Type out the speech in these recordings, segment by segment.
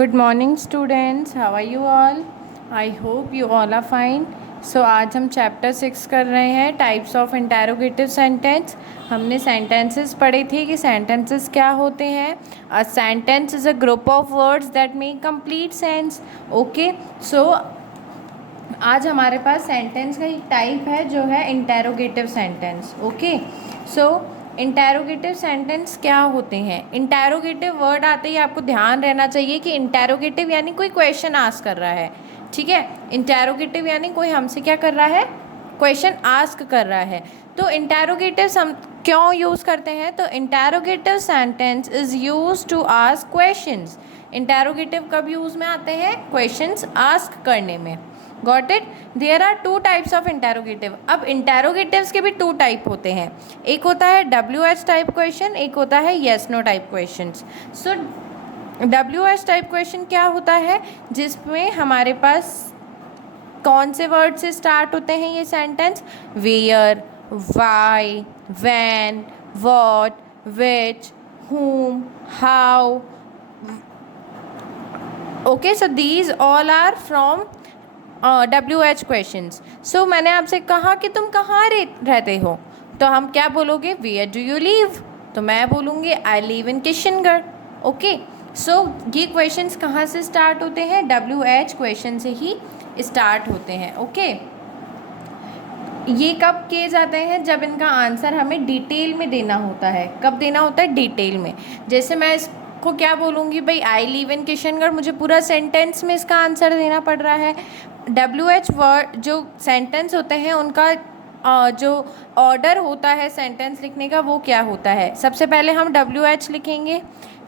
Good morning students, how are you all? I hope you all are fine. So आज हम chapter 6 कर रहे हैं टाइप्स ऑफ इंटेरोगेटिव सेंटेंस। हमने sentences पढ़े थे कि सेंटेंसेस क्या होते हैं। A sentence is a group of words that make complete sense. Okay, so आज हमारे पास सेंटेंस का एक टाइप है जो है इंटेरोगेटिव सेंटेंस। ओके, सो इंटेरोगेटिव सेंटेंस क्या होते हैं। इंटेरोगेटिव वर्ड आते ही आपको ध्यान रहना चाहिए कि इंटेरोगेटिव यानी कोई क्वेश्चन आस्क कर रहा है। ठीक है, इंटेरोगेटिव यानी कोई हमसे क्या कर रहा है, क्वेश्चन आस्क कर रहा है। तो इंटेरोगेटिव हम क्यों यूज़ करते हैं, तो interrogative sentence is use to ask questions. Interrogative कब यूज़ में आते हैं, क्वेश्चंस आस्क करने में। Got it. There are two types of interrogative. अब इंटेरोगेटिव्स के भी टू टाइप होते हैं, एक होता है WH टाइप क्वेश्चन, एक होता है येस नो टाइप क्वेश्चन। सो WH टाइप क्वेश्चन क्या होता है, जिसमें हमारे पास कौन से वर्ड से स्टार्ट होते हैं ये sentence, where, why, when, what, which, whom, how. Okay, so these all are from WH questions. So मैंने आपसे कहा कि तुम कहाँ रहते हो, तो हम क्या बोलोगे, वेयर डू यू लिव, तो मैं बोलूँगी I live in Kishangarh. Okay, so ये क्वेश्चंस कहाँ से स्टार्ट होते हैं, WH क्वेश्चन से ही स्टार्ट होते हैं। ओके, ये कब किए जाते हैं, जब इनका आंसर हमें डिटेल में देना होता है। कब देना होता है, डिटेल में। जैसे मैं इसको क्या बोलूँगी, भाई आई लिव इन किशनगढ़, मुझे पूरा सेंटेंस में इसका आंसर देना पड़ रहा है। WH वर्ड जो सेंटेंस होते हैं उनका जो ऑर्डर होता है सेंटेंस लिखने का, वो क्या होता है, सबसे पहले हम WH लिखेंगे,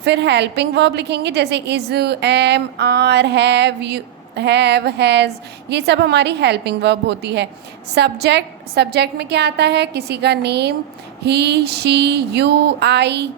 फिर हेल्पिंग वर्ब लिखेंगे, जैसे is, am, are, have, you, have, has, ये सब हमारी हेल्पिंग वर्ब होती है। सब्जेक्ट में क्या आता है, किसी का name, he, she, you, I.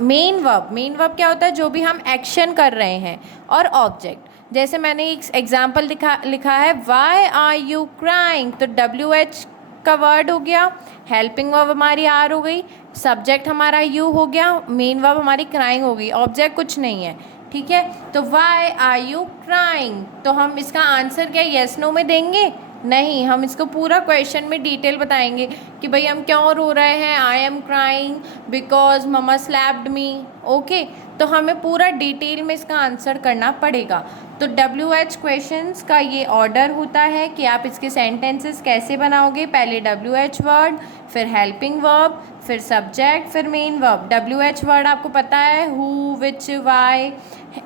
Main verb क्या होता है, जो भी हम एक्शन कर रहे हैं। और ऑब्जेक्ट, जैसे मैंने एक एग्जाम्पल लिखा है, वाई आर यू क्राइंग, तो WH का वर्ड हो गया, हेल्पिंग वर्ब हमारी आर हो गई, सब्जेक्ट हमारा यू हो गया, मेन वर्ब हमारी क्राइंग हो गई, ऑब्जेक्ट कुछ नहीं है। ठीक है, तो वाई आर यू क्राइंग, तो हम इसका आंसर क्या येस नो में देंगे, नहीं, हम इसको पूरा क्वेश्चन में डिटेल बताएंगे कि भाई हम क्यों रो रहे हैं, I am crying because mama slapped me. Okay, तो हमें पूरा डिटेल में इसका आंसर करना पड़ेगा। तो WH क्वेश्चंस का ये ऑर्डर होता है कि आप इसके सेंटेंसेस कैसे बनाओगे, पहले WH वर्ड, फिर हेल्पिंग वर्ब, फिर सब्जेक्ट, फिर मेन वर्ब। WH वर्ड आपको पता है, who, which, why.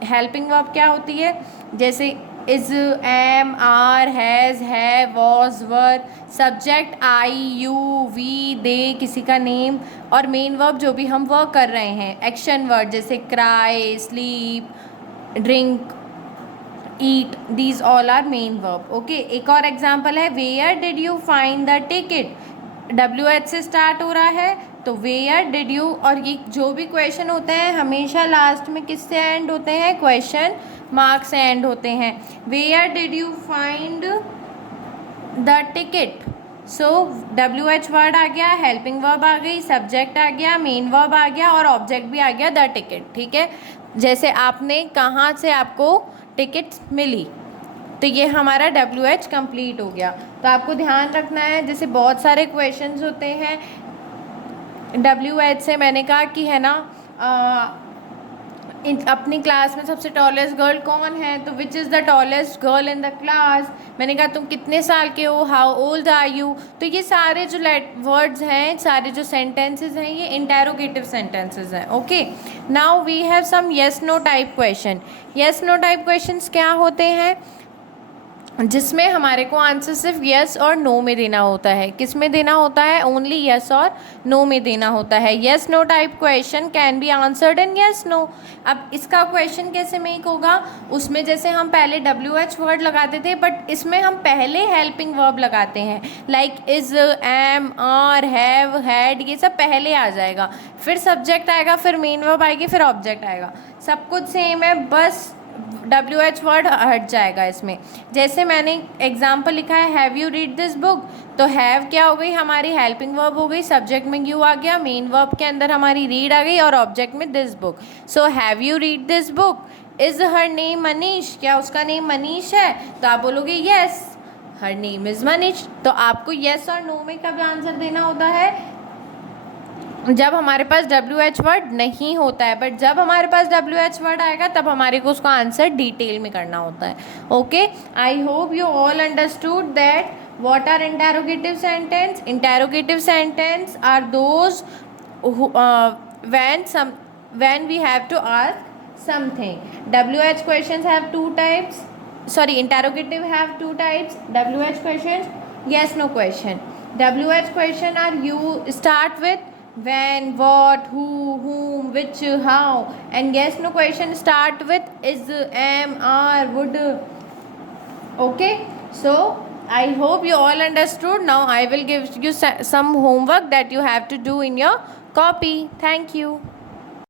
Helping verb क्या होती है, जैसे is, am, are, has, have, was, were. Subject I, you, we, they, किसी का नेम। और मेन वर्ब जो भी हम वर्क कर रहे हैं, एक्शन वर्ड, जैसे cry, sleep, drink, eat, these all are main verb. Okay, एक और एग्जाम्पल है, where did you find the ticket, WH से स्टार्ट हो रहा है, तो वेयर डिड यू, और ये जो भी क्वेश्चन होते हैं हमेशा लास्ट में किससे एंड होते हैं, क्वेश्चन मार्क से एंड होते हैं। Where did you find the ticket, so WH word आ गया, हेल्पिंग वर्ब आ गई, सब्जेक्ट आ गया, मेन वर्ब आ गया, और ऑब्जेक्ट भी आ गया, द टिकट। ठीक है, जैसे आपने कहाँ से आपको टिकट मिली, तो ये हमारा WH कंप्लीट हो गया। तो आपको ध्यान रखना है, जैसे बहुत सारे क्वेश्चंस होते हैं WH से। मैंने कहा कि है ना, अपनी क्लास में सबसे टॉलेस्ट गर्ल कौन है, तो which is the tallest girl in the class. मैंने कहा तुम कितने साल के हो, हाउ ओल्ड आर यू। तो ये सारे जो वर्ड्स हैं, सारे जो सेंटेंसेस हैं, ये इंटेरोगेटिव सेंटेंसेस हैं। Okay, now we have some yes no type question. Yes no type questions क्या होते हैं, जिसमें हमारे को आंसर सिर्फ यस और नो में देना होता है। किस में देना होता है, ओनली यस और नो में देना होता है। Yes no type question can be answered in yes no. अब इसका क्वेश्चन कैसे मेक होगा, उसमें जैसे हम पहले WH वर्ड लगाते थे, बट इसमें हम पहले हेल्पिंग वर्ब लगाते हैं, like is, am, are, have, had, ये सब पहले आ जाएगा, फिर सब्जेक्ट आएगा, फिर मेन वर्ब आएगी, फिर ऑब्जेक्ट आएगा। सब कुछ सेम है, बस WH वर्ड हट जाएगा इसमें। जैसे मैंने एग्जाम्पल लिखा है, have you read this book, तो हैव क्या हो गई, हमारी हेल्पिंग वर्ब हो गई, सब्जेक्ट में यू आ गया, मेन वर्ब के अंदर हमारी रीड आ गई, और ऑब्जेक्ट में this book. So have you read this book, is her name Manish, क्या उसका नेम मनीष है? तो आप बोलोगे yes her name is Manish. तो आपको यस और नो में कब आंसर देना होता है? जब हमारे पास WH वर्ड नहीं होता है, बट जब हमारे पास WH वर्ड आएगा तब हमारे को उसका आंसर डिटेल में करना होता है। Okay, I hope you all understood that what are interrogative sentence. Interrogative sentence are those who, when we have to ask something. WH questions have two types, sorry, interrogative have two types. WH questions, yes no question. WH question are you start with when, what, who, whom, which, how, and yes no question start with is, am, are, would. Okay, so I hope you all understood. Now I will give you some homework that you have to do in your copy. Thank you.